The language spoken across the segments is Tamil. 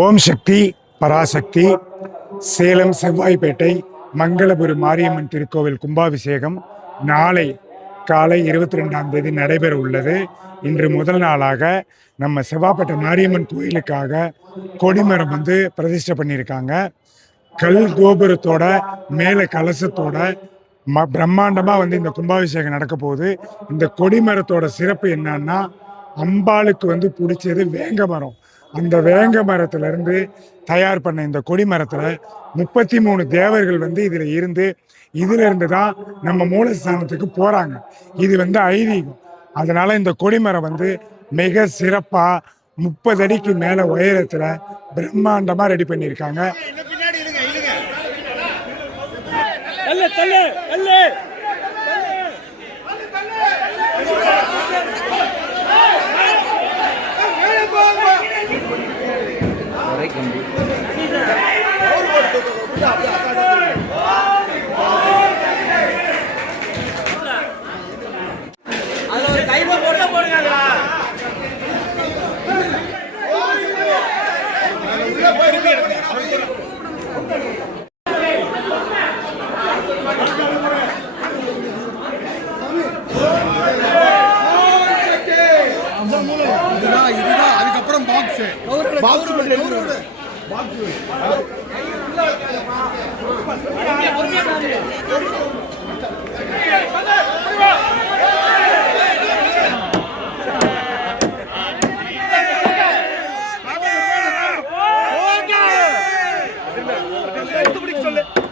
ஓம் சக்தி பராசக்தி. சேலம் செவ்வாய்ப்பேட்டை மங்களபுரி மாரியம்மன் திருக்கோவில் கும்பாபிஷேகம் நாளை காலை 22ஆம் தேதி நடைபெற உள்ளது. இன்று முதல் நாளாக நம்ம செவ்வாய்ப்பேட்டை மாரியம்மன் கோயிலுக்காக கொடிமரம் பிரதிஷ்டை பண்ணியிருக்காங்க. கல் கோபுரத்தோட மேல கலசத்தோட பிரம்மாண்டமா இந்த கும்பாபிஷேகம் நடக்க போகுது. இந்த கொடிமரத்தோட சிறப்பு என்னன்னா, அம்பாளுக்கு பிடிச்சது வேங்க மரம். அந்த வேங்க மரத்துல இருந்து தயார் பண்ண இந்த கொடிமரத்துல 33 தேவர்கள் இதுல இருந்து தான் நம்ம மூலஸ்தானத்துக்கு போறாங்க. இது ஐதீகம். அதனால இந்த கொடிமரம் மிக சிறப்பா 30 அடிக்கு மேல உயரத்துல பிரம்மாண்டமா ரெடி பண்ணியிருக்காங்க. அதுக்கப்புறம்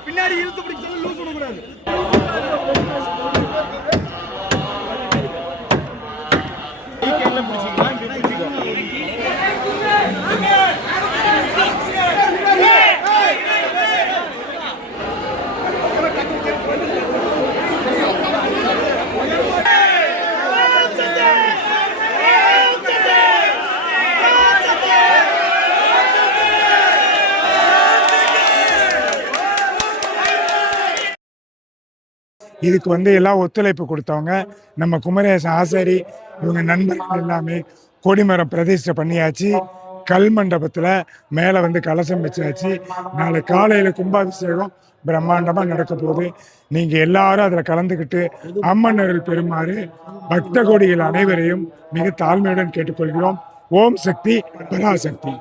பின்னாடி இழுத்து பிடிக்க சொல்லு, லூஸ் விடக்கூடாது. இதுக்கு எல்லாம் ஒத்துழைப்பு கொடுத்தவங்க நம்ம குமரேசன் ஆசாரி, இவங்க நண்பர்கள் எல்லாமே கொடிமரம் பிரதிஷ்டை பண்ணியாச்சு. கல் மண்டபத்தில் மேலே கலசம் வச்சாச்சு. நாளை காலையில் கும்பாபிஷேகம் பிரம்மாண்டமாக நடக்க போகுது. நீங்கள் எல்லாரும் அதில் கலந்துக்கிட்டு அம்மன் அருள் பெறுமாறு பக்த கோடிகள் அனைவரையும் மிக தாழ்மையுடன் கேட்டுக்கொள்கிறோம். ஓம் சக்தி பராசக்தி.